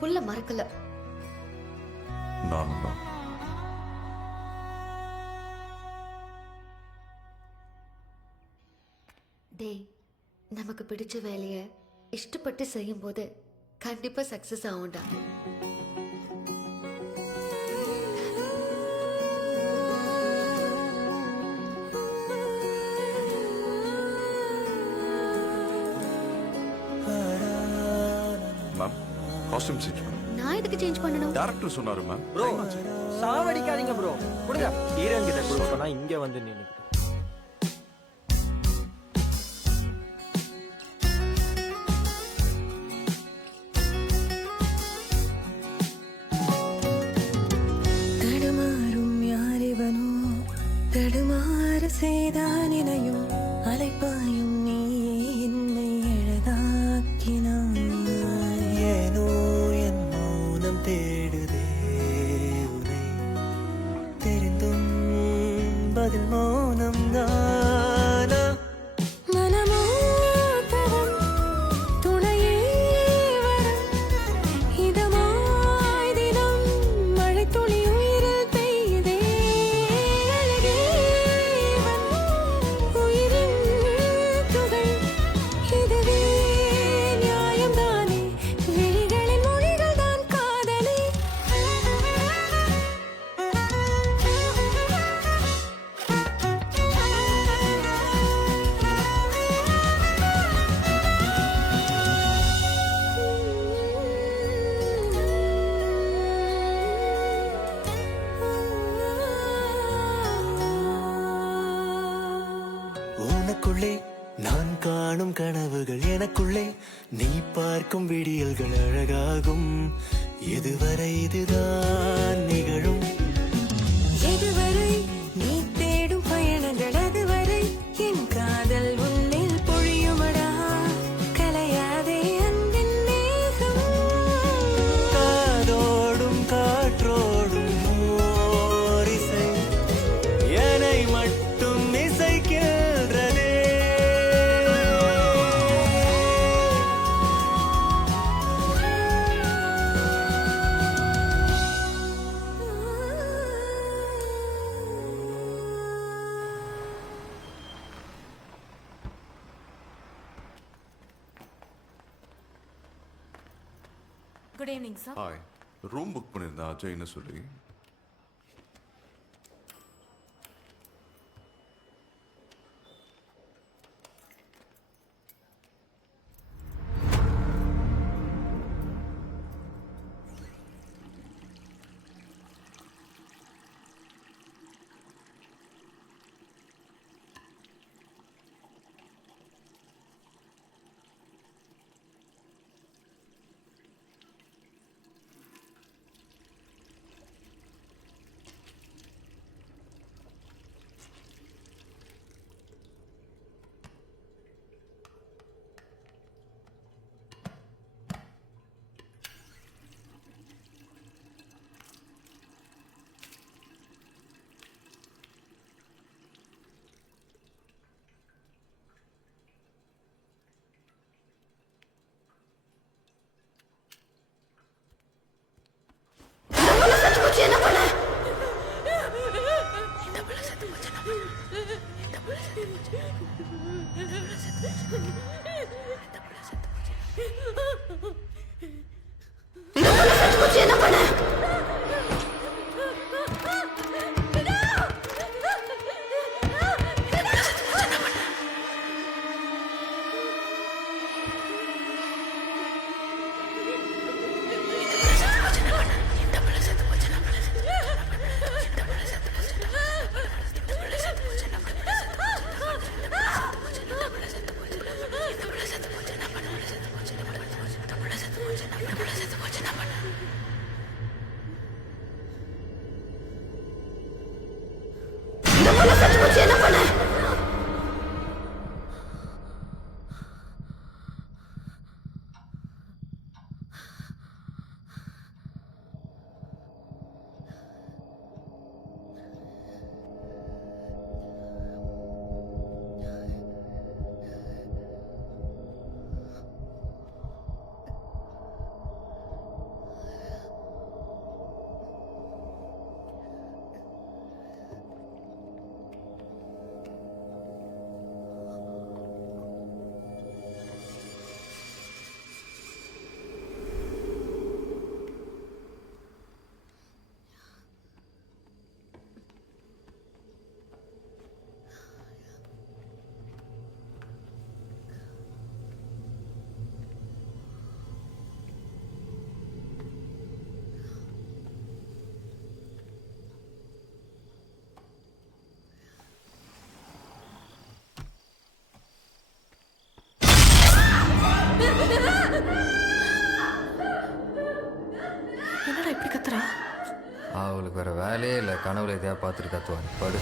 புள்ள மறக்கல. நானும் தான். டேய், நமக்கு பிடிச்ச வேலையை இஷ்டப்பட்டு செய்யும் போது கண்டிப்பா சக்சஸ் ஆகும்டா. மேம், காஸ்டியூம் சேஞ்ச் பண்ணு. நான் எதுக்கு சேஞ்ச் பண்ணணும்? டைரக்டர் சொன்னாரு மேம். ப்ரோ சாவடிக்காதீங்க ப்ரோ. கொடுங்க. ஹீரோயின் கிட்ட கொடுக்க சொன்னா இங்க வந்து நின்னு. தடுமாறும் யாரிவனோ தடுமாற செய்தானினையும் அலைப்பாயும் நீ என்னை எழதாக்கினாய். ஏனோ என் மௌனம் தேடுதே உனை தெரிந்தும் பதில் மௌனம் தானா. மனமோ தரம் துணையே வரம் இதமாய் தினம் மழை துளி உயிரில் பெய்யுதே. அழகே இவன் உயிரின் துகள் இதுவே நியாயம்தானே விழிகளின் மொழிகள் தான் காதலே. உனக்குள்ளே நான் காணும் கனவுகள் எனக்குள்ளே நீ பார்க்கும் விடியல்கள் அழகாகும். எதுவரை இதுதான் நிகழும்? எதுவரை நீ தேடும் பயணங்கள் அதுவரை என் காதல் உன்னில் பொழியுமடா. கலையாதே அன்பின் மேகம். காதோடும் காற்றோடும் ஓரிசை என்னை மட்டும் இசைக்கின்றதே. Good evening sir. Hi. Room book பண்ணியிருந்தேன் அஜய்னு சொல்லி. என்ன பண்ண? என்ன பண்ண? என்ன பண்ண? கனவுல எதையா பார்த்துட்டு கத்துவாங்க படு